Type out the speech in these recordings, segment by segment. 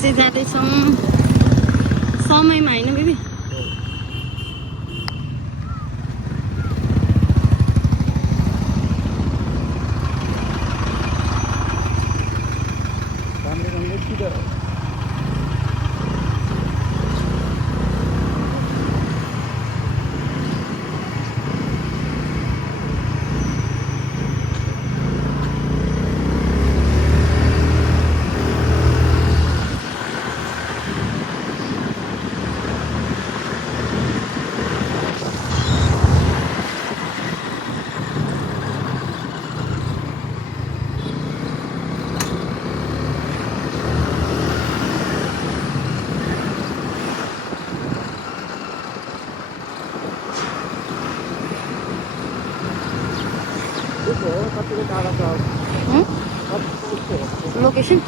चाहिँ जाँदैछौँ समयमा होइन बेबी लोकेसन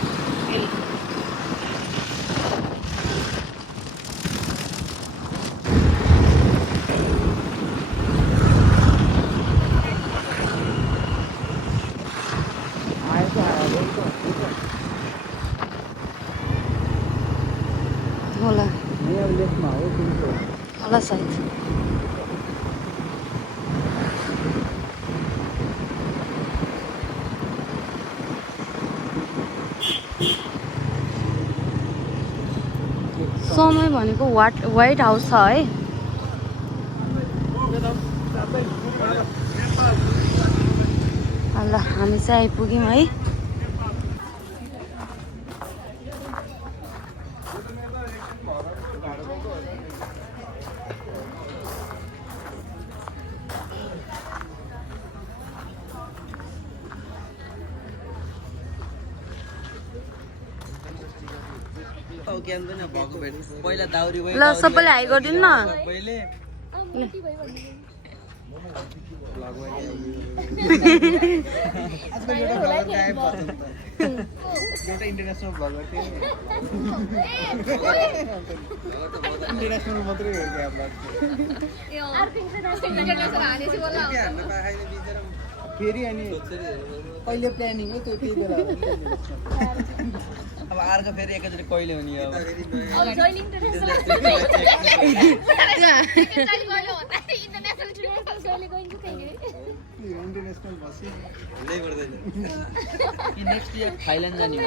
होला होला सायद समय भनेको व्हाइट हाउस छ है ल हामी चाहिँ आइपुग्यौँ है ल सबैले हाई गरिदिनु न फेरि अनि कहिले प्लानिङ हो त्यो त्यही बेला अब अर्को फेरि एकैचोटि कहिले हुने अब इन्टरनेसनल बसी नेक्स्ट इयर थाइल्यान्ड जाने हो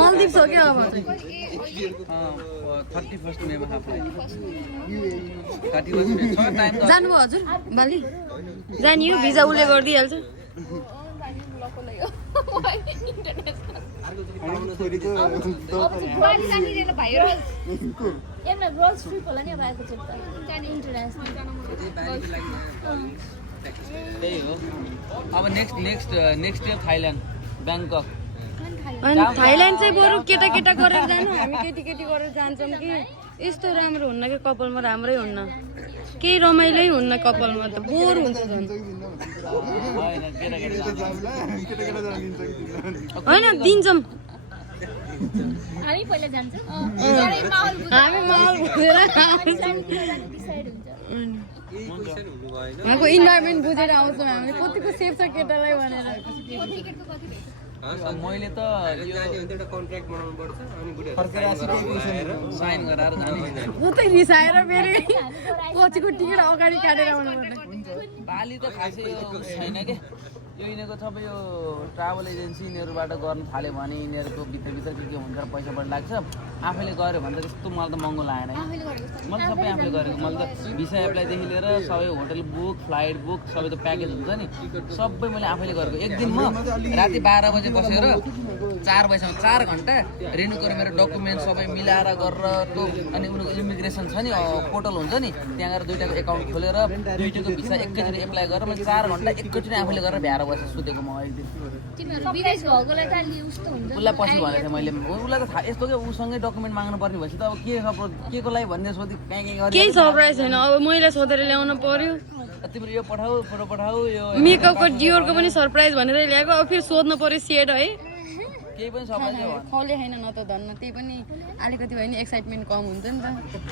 मलदिप्स हो क्या अब 31 मेमा हाफ फ्लाइट 31 मे छ टाइम जानुभयो हजुर बाली जाने हो भिजा उसले गरिदिइहाल्छ त्यही हो अब नेक्स्ट इयर थाइल्यान्ड ब्याङ्कक अनि थाइल्यान्ड चाहिँ बरु केटा केटा गरेर जानु हामी केटी केटी गरेर जान्छौँ कि यस्तो राम्रो हुन्न कि कपालमा राम्रै हुन्न केही रमाइलै हुन्न कपालमा त बोर हुन्छ झन् होइन दिन्छौँ हामी पहिला जान्छौँ हामी माहौल बुझेर उहाँको इन्भाइरोमेन्ट बुझेर आउँछौँ हामी कतिको सेफ छ केटालाई भनेर मैले त साइन गराएर उतै रिसाएर फेरि पछिको टिकट अगाडि काटेर आउनु बाली त खासै छैन के यो यिनीहरूको सबै यो ट्राभल एजेन्सी यिनीहरूबाट गर्न थाल्यो भने यिनीहरूको भित्रभित्र के हुन्छ पैसा बढी लाग्छ आफैले गऱ्यो भने त त्यस्तो मलाई त महँगो लागेन मैले सबै आफूले गरेको मैले त भिसा एप्लाईदेखि लिएर सबै होटल बुक फ्लाइट बुक सबै त प्याकेज हुन्छ नि सबै मैले आफैले गरेको एक दिन म राति 12 बजे बसेर 4 बजीसम्म 4 घन्टा रिन्यू गरेर मेरो डकुमेन्ट सबै मिलाएर गरेर त्यो अनि उनीहरूको इमिग्रेसन छ नि पोर्टल हुन्छ नि त्यहाँ गएर दुईटाको एकाउन्ट खोलेर दुईटाको भिसा एकैचोटि एप्लाई गरेर मैले 4 घन्टा एकैचोटि आफैले गरेर भ्याएर बसेर सुतेको म अहिले उसलाई पछि भनेको थिएँ मैले उसलाई त थाहा यस्तो क्या उसँगै डकुमेन्ट माग्नु पर्ने भएपछि त अब के को लागि भन्ने सोधि कहीँ केही सरप्राइज छैन अब मैले सोधेर ल्याउनु पर्यो तिम्रो यो पठाऊ फोटो पठाऊ यो मेकअपको डियोरको पनि सरप्राइज भनेर ल्याएको अब फेरि सोध्नु पर्यो सेट है केही पनि सबैले भन्छ खौले छैन न त धन्न त्यही पनि अलिकति भए नि एक्साइटमेन्ट कम हुन्छ नि त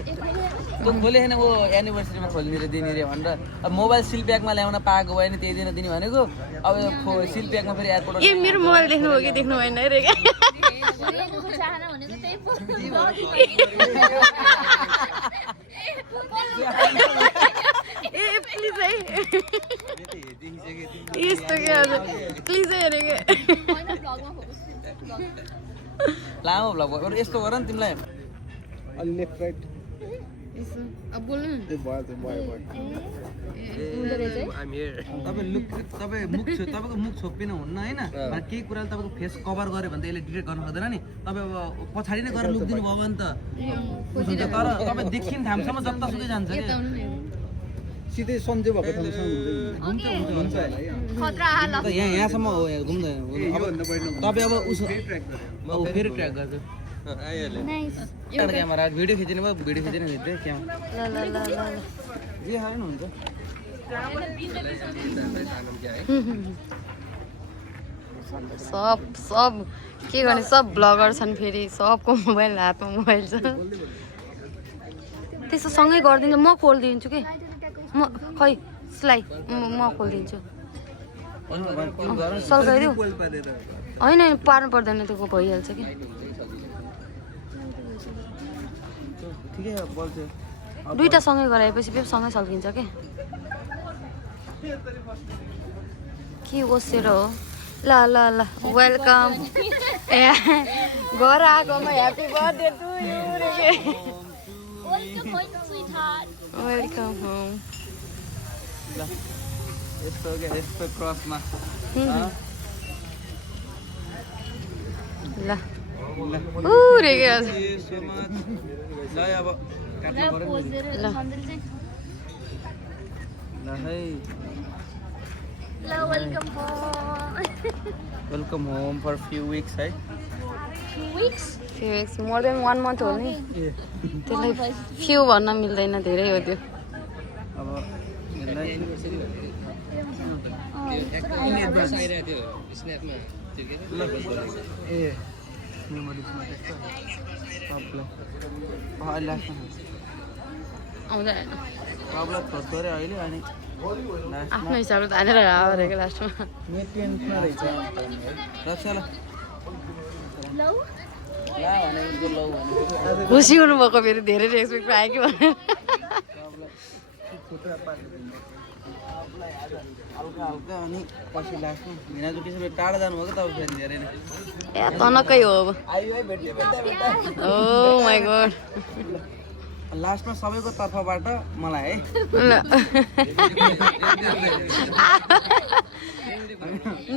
त्यो खोले छैन वो एनिभर्सरीमा खोल्ने रे दिने रे भनेर अब मोबाइल सिल प्याकमा ल्याउन पाएको भएन त्यही दिन दिने भनेको अब सिल प्याकमा फेरि एयरपोर्ट ए मेरो मोबाइल देख्नु हो कि देख्नु भएन रे क्या ए प्लिज है यस्तो के आज प्लिज है अरे के लामो भ्लग भयो यस्तो गर नि तिमीलाई लेफ्ट राइट अब बोल्नु तपाईँ तपाईँको मुख छोपिनु हुन्न होइन केही कुराले तपाईँको फेस कभर गर्यो भने त यसले डिटेक्ट गर्नु सक्दैन नि तपाईँ अब पछाडि नै गरेर लुक दिनु भयो भने त तर तपाईँ देखिन ठाउँसम्म जतासुकै जान्छ कि सिधै सन्जो भएको ठाउँसम्म हुन्छ यहाँसम्म हो घुम्दैन तपाईँ अब उस फेरि ट्र्याक गर्छ क्यामेरा भिडियो खिच्ने भयो भिडियो खिच्ने खिच्दै क्यामेरा जे खानु हुन्छ सब के गर्ने सब ब्लगर छन् फेरि सबको मोबाइल हातमा मोबाइल छ त्यसो सँगै गरिदिन्छ म खोलिदिन्छु कि म खै सिलाइ म खोलिदिन्छु सल्काइदेऊ होइन पार्नु पर्दैन त्यो भइहाल्छ कि दुईटा सँगै गराएपछि फेरि सँगै सल्किन्छ के ओसेर हो ल ल ल वेलकम ए घर आएकोमा happy birthday to you welcome home यस्तो क्रसमा ल रे के आज अब काट्नु पर्यो ल welcome home for few weeks है मोर देन 1 मन्थ हो नि त्यसलाई फ्यु भन्न मिल्दैन धेरै हो त्यो अब अहिले अनि आफ्नो हिसाबले त हानेर हारेको लास्टमा खुसी हुनुभएको फेरि धेरै रेस्पेक्ट पायो कि भनेर हल्का हल्का अनि पछि लास्टमा भिनाजु त्यसो भए टाढा जानुभयो कि तपाईँ फेरि धेरै नै ए तनकै हो अब ओ माई गॉड लास्टमा सबैको तर्फबाट मलाई है ल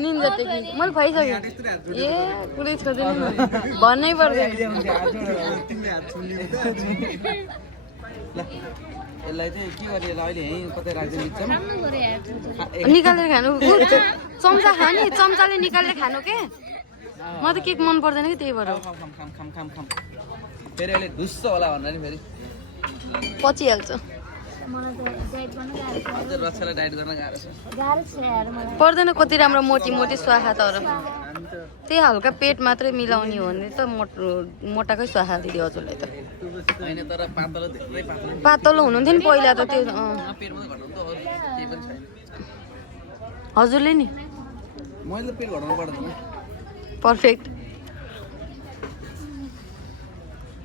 निन्जा टेक्निक मैले भइसक्यो ए पुरै छोड्दैन भन्नै पर्दैन यसलाई चाहिँ के गर्ने अहिले यहीँ कतै राख्दै बिचमा निकालेर खानु चम्चा खाने चम्चाले निकालेर खानु के म त केक मन पर्दैन कि त्यही भएर खाम फेरि अहिले ढुस्स होला भनेर नि फेरि पचिहाल्छ अझ रक्षालाई डाइट गर्न गाह्रो छ पर्दैन कति राम्रो मोटी मोटी स्वाखा तर त्यही हल्का पेट मात्रै मिलाउने हो भने त मोटाकै स्वाखा दिदी हजुरलाई त होइन तर पातलो धेरै पातलो पातलो हुनुहुन्थ्यो नि पहिला त त्यो पेटमा घटाउनु त अरू केही पनि छैन हजुरले नि मैले त पेट घटाउनु पर्दैन पर्फेक्ट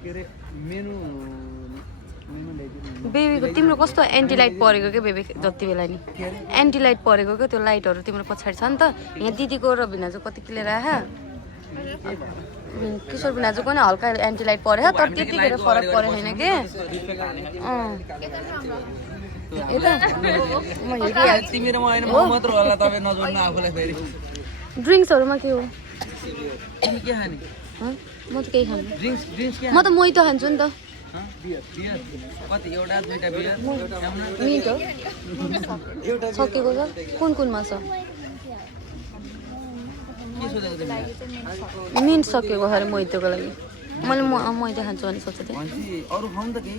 के अरे मेनु बेबीको तिम्रो कस्तो एन्टी लाइट परेको क्या बेबी जति बेला नि एन्टी लाइट परेको क्या त्यो लाइटहरू तिम्रो पछाडि छ नि त यहाँ दिदीको र भिनाजु कति क्लियर आयो किशोर भिनाजुको नि हल्का एन्टी लाइट पऱ्यो तर त्यतिखेर फरक परेको छैन कि तिमी र म होइन म मात्र होला तपाईँ नजोड्नु आफूलाई फेरि ड्रिङ्क्सहरूमा के हो तिमी के खाने म त केही खानु ड्रिङ्क्स के म त मोहितो खान्छु नि त बियर कति एउटा दुईटा बियर मिन्ट हो सकेको छ कुनमा छ के सोचेको तिमीले मिन्ट सकेको अरे मोहितोको लागि मैले मैदा खान्छु भने सोचेको थिएँ भनेपछि अरू खाउँ त केही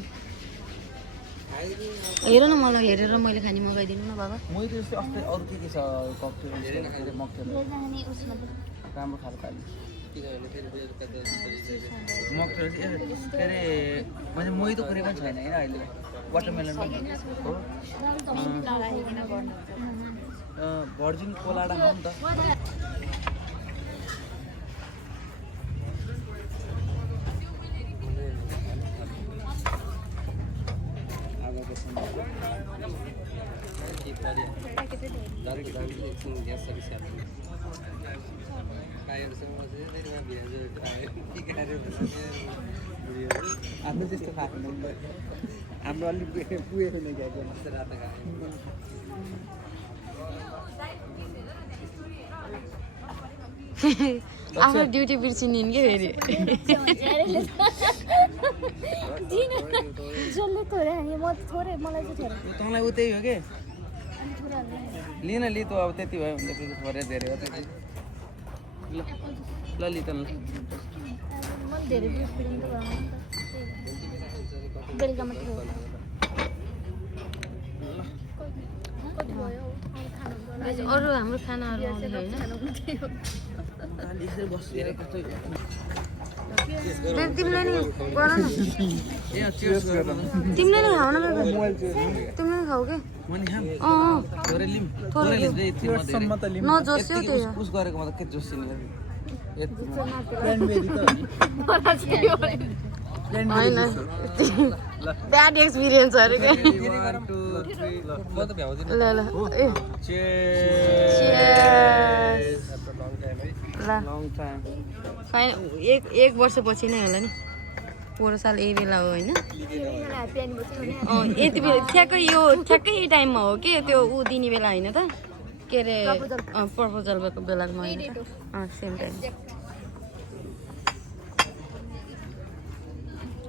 हेर न मलाई हेरेर मैले खाने मगाइदिनु न बाबा मै त जस्तै अस्ति अरू के छ ककटेल मकटेल राम्रो खालको खाने मकटर के अरे मैले मोहितो कुनै पनि छैन हैन अहिले वाटरमेलन पनि हो भर्जिन कोलाडा खाउँ त हाम्रो त्यस्तो खाएको हाम्रो अलिक पुगेको छैन क्या आफ्नो ड्युटी बिर्सिनिन् के फेरि तँलाई उ त्यही हो के लिन लि त अब त्यति भयो भने त थोरै धेरै हो त्यति ल लि त अरू हाम्रो खानाहरू आउँदैन होइन तिमीले नि गर न तिमीले नै खाऊ न तिमीले नै खाऊ के नजोस्यो त्यही हो पुस गरेको मतलब के जोसिन होइन ब्याड एक्सपिरियन्स अरे के ल ल ए एक वर्षपछि नै होला नि 4 साल यही बेला हो होइन यति बेला ठ्याक्कै यो ठ्याक्कै टाइममा हो कि त्यो ऊ दिने बेला होइन त के अरे प्रपोजल भएको बेलाको महिना सेम टाइम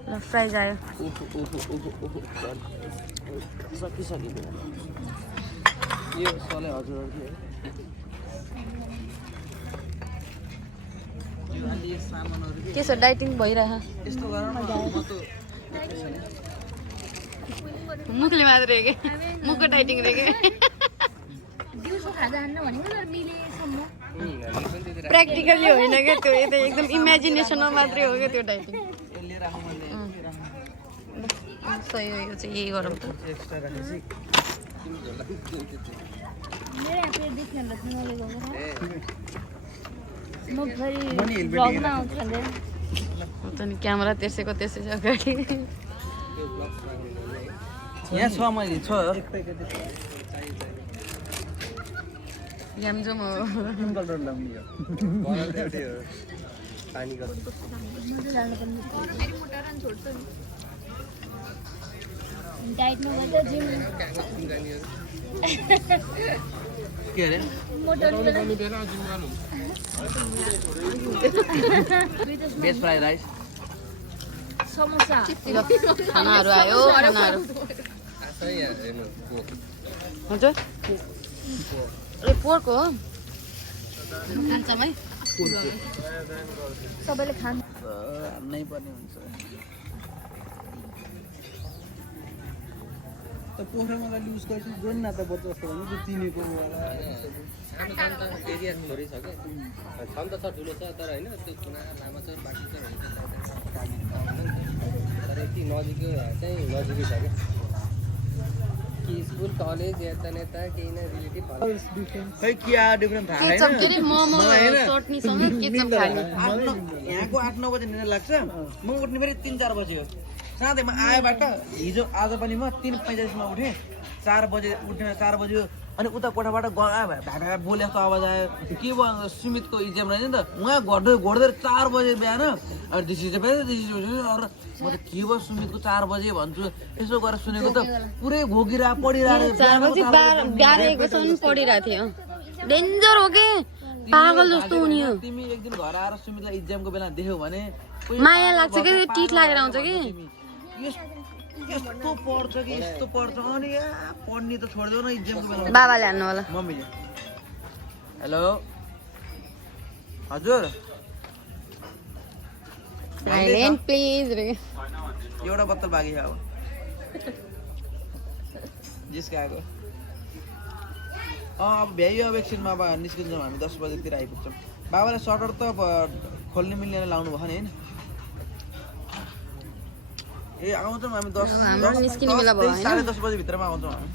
ल फ्राइज आयो यो सले हजुरहरु यो अलि सामानहरु के छ डाइटिङ भइरह यस्तो गर न म त मुखले मात्र रे के मुखको डाइटिङ रे के दिउँसो खाजा हान्न भनेको तर मिलेसम्म प्र्याक्टिकली होइन क्या त्यो एकदम इमेजिनेसनमा मात्रै हो क्या त्यो डाइटिङ लिएर आउँ मैले सही हो यो चाहिँ यही गरौँ त एक्स्ट्रा राखेपछि मेरो पेट दुख्ने नले गएको म फेरि भ्लगमा आउँछु भने त नि क्यामेरा त्यसैको त्यसै छ अगाडि यहाँ छ मैले छ यामजोम हो कलर लाउने हो डाइटमा गर्दा जिम के अरे भेज फ्राई राइस समोसा खानाहरू आयो खानाहरू हजुर ए पोर्क हो खान्छौँ है सबैले खान नै पर्ने हुन्छ त पोखरामा लुज गर्छु जोइन न त बच्चा जस्तो भने त्यो चिनेको वाला सानो सानो त एरिया थोरै छ क्या छन त छ ठुलो छ तर होइन त्यो कुना लामा छ बाँकी छ तर यति नजिकै चाहिँ नजिकै छ क्या कि स्कुल कलेज यता केही न रिलेटिभ खै के आ डिफरेन्ट थाहा केचप के छैन अरे मोमो चटनीसँग केचप खाने यहाँको 8-9 बजे निद्रा लाग्छ म उठ्ने फेरि 3-4 बजे हो साँधैमा आएबाट हिजो आज पनि म 3:45 मा उठेँ 4 बजे उठ्ने 4 बजे अनि उता कोठाबाट भाडा बोले जस्तो आवाज आयो के भयो सुमितको इक्जाम रहेछ नि त उहाँ घोड्दै 4 बजे बिहान अनि दिस इज अर म त के भयो सुमितको 4 बजे भन्छु यसो गरेर सुनेको त पुरै घोगिरा पढिरहेको 4 बजे 12 बजेसम्म पढिरहेको थियो डेन्जर हो के पागल जस्तो हुने हो तिमी एक दिन घर आएर सुमितलाई इक्जामको बेला देख्यौ भने माया लाग्छ कि टिट लागेर आउँछ कि यस्तो पढ्छ कि यस्तो पढ्छ अनि पढ्ने त छोड्देऊ न इक्जामको बेला बाबाले हान्नु होला मम्मीले हेलो हजुर साइलेन्ट प्लिज रे एउटा बोतल बाँकी छ अब जिस्काएको अब भ्याइयो अब एकछिनमा अब निस्किन्छौँ हामी 10 बजेतिर आइपुग्छौँ बाबालाई सटर त खोल्ने मिल्ने लाउनु भयो नि होइन ए आउँछौँ हामी 10 हाम्रो निस्किने बेला भयो हैन 10:30 बजे भित्रमा आउँछौँ हामी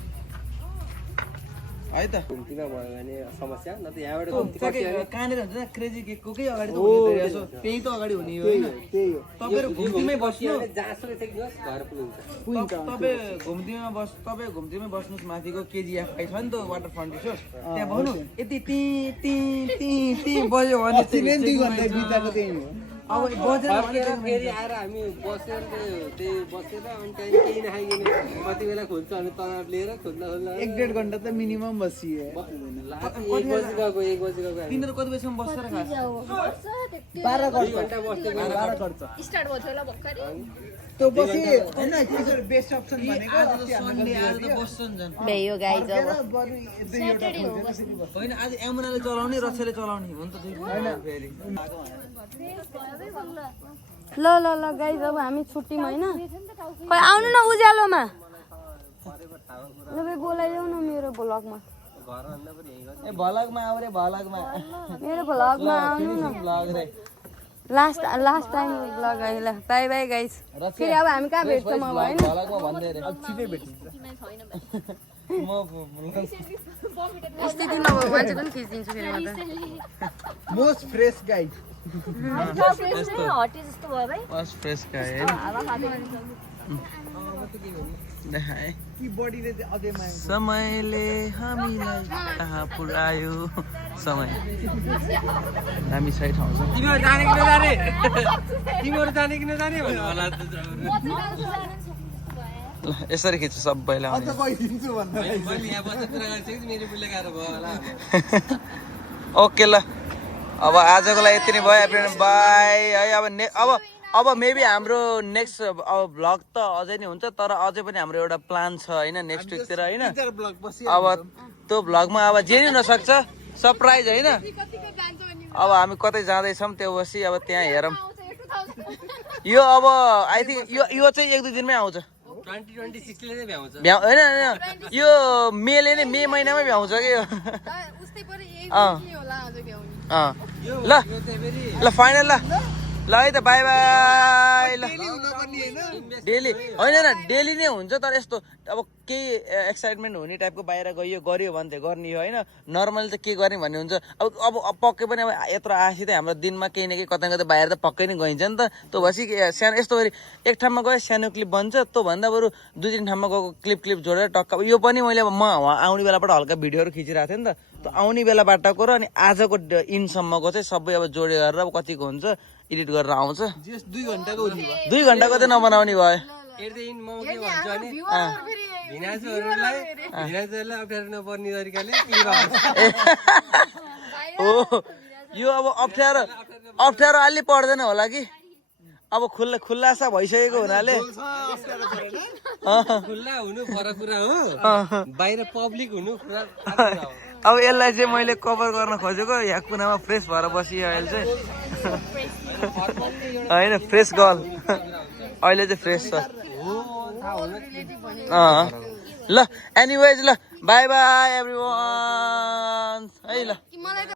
है त घुम्तीमा भयो भने समस्या न त यहाँबाट घुम्ती कति कहाँनिर हुन्छ नि क्रेजी केकको कै अगाडि त हुने यसो त्यही त अगाडि हुने हो होइन तपाईँहरू घुम्तीमै बस्नु जहाँसुकै टेक्नुहोस् घर पुग्नुहुन्छ तपाईँ घुम्तीमै बस्नुहोस् माथिको केजिएफ छ नि त वाटर फ्रन्ट रिसोर्स त्यहाँ बस्नु यति ती ती ती ती बज्यो भने 2 घन्टा बिताएको त्यही हो अब बजेर फेरि आएर हामी बसेर त्यही बसेर अनि त्यहाँदेखि केही नखाइकन कति बेला खोल्छ अनि तनाव लिएर खोल्दा 1.5 घन्टा त मिनिमम बसिए 1 बजी गएको तिनीहरू कति बजीसम्म बस्छ र खास 12 2 घन्टा बस्दै 12 गर्छ स्टार्ट भयो होला भर्खरै त्यो बसी हैन त्यसरी बेस्ट अप्सन भनेको आज त सन्डे आज त बस्छ नि झन् भ्यायो गाइज अब होइन आज एमुनाले चलाउने रक्षाले चलाउने हो नि त फेरि ल ल ल गाइज अब हामी छुट्टीमा हैन खै आउनु न उज्यालोमा ल बे बोलाइदेऊ न मेरो भ्लगमा ए भलगमा आऊ रे भलगमा मेरो भ्लगमा आउनु न भलग रे लास्ट टाइम भ्लग है ल बाई बाई गाइज फेरि अब हामी कहाँ भेट्छौँ अब हैन भलगमा भन्दै रे छिटै भेटिन्छ म स्थिति नभएको मान्छे पनि खिचिदिन्छु फेरि म त most fresh guide first fresh का है देखाए कि बडीले चाहिँ अझै माया समयले हामीलाई कहाँ पुर्यायो समय हामी सही ठाउँ छौँ तिमीहरू जाने कि नजाने तिमीहरू जाने कि नजाने भन्नु होला ल यसरी खिच्छु सबैलाई अझ गइदिन्छु भन्दा मैले यहाँ बसेर कुरा गर्छु कि मेरो बुढले गाह्रो भयो होला ओके ल अब आजको लागि यति नै भयो एभ्रिवान बाई है अब मेबी हाम्रो नेक्स्ट अब भ्लग त अझै नै हुन्छ तर अझै पनि हाम्रो एउटा प्लान छ होइन नेक्स्ट विकतिर होइन ब्लग बसी अब त्यो भ्लगमा अब जे नि हुनसक्छ सरप्राइज होइन अब हामी कतै जाँदैछौँ त्यो बसी अब त्यहाँ हेरौँ यो अब आई थिङ्क यो चाहिँ 1-2 दिनमै आउँछ 2026 ले भ्याउँछ होइन यो मेले नै मे महिनामै भ्याउँछ कि यो ल फाइनल ल है त बाई बाई ल डेली होइन डेली नै हुन्छ तर यस्तो अब केही एक्साइटमेन्ट हुने टाइपको बाहिर गयो भने त गर्ने हो होइन नर्मली त के गर्ने भन्ने हुन्छ अब पक्कै पनि अब यत्रो आएपछि त हाम्रो दिनमा केही न केही कता कतै बाहिर त पक्कै नै गइन्छ नि त त्यो भएपछि सानो यस्तो गरी एक ठाउँमा गयो सानो क्लिप बन्छ त्यो भन्दा बरु 2-3 ठाउँमा गएको क्लिप जोडेर टक्क यो पनि मैले अब म आउने बेलाबाट हल्का भिडियोहरू खिचिरहेको थिएँ नि त त्यो आउने बेलाबाटको र अनि आजको इनसम्मको चाहिँ सबै अब जोडे गरेर अब कतिको हुन्छ एडिट गरेर आउँछ 2 घन्टाको हुने भयो 2 घन्टाको चाहिँ नबनाउने भयो एर्दैन म के भन्छु भने भिनाजुहरूलाई अप्ठ्यारो नपर्ने तरिकाले क्लिप हो यो अब अप्ठ्यारो अलि पर्दैन होला कि अब खुल्लासा भइसकेको हुनाले खुल्ला हुनु फरक कुरा हो बाहिर पब्लिक हुनु फरक कुरा हो अब यसलाई चाहिँ मैले कभर गर्न खोजेको यहाँ कुनामा फ्रेस भएर बसियो अहिले चाहिँ होइन फ्रेस गर्ल अहिले चाहिँ फ्रेस छ ल एनिवेज ल बाई बाई एभ्रिवान है ल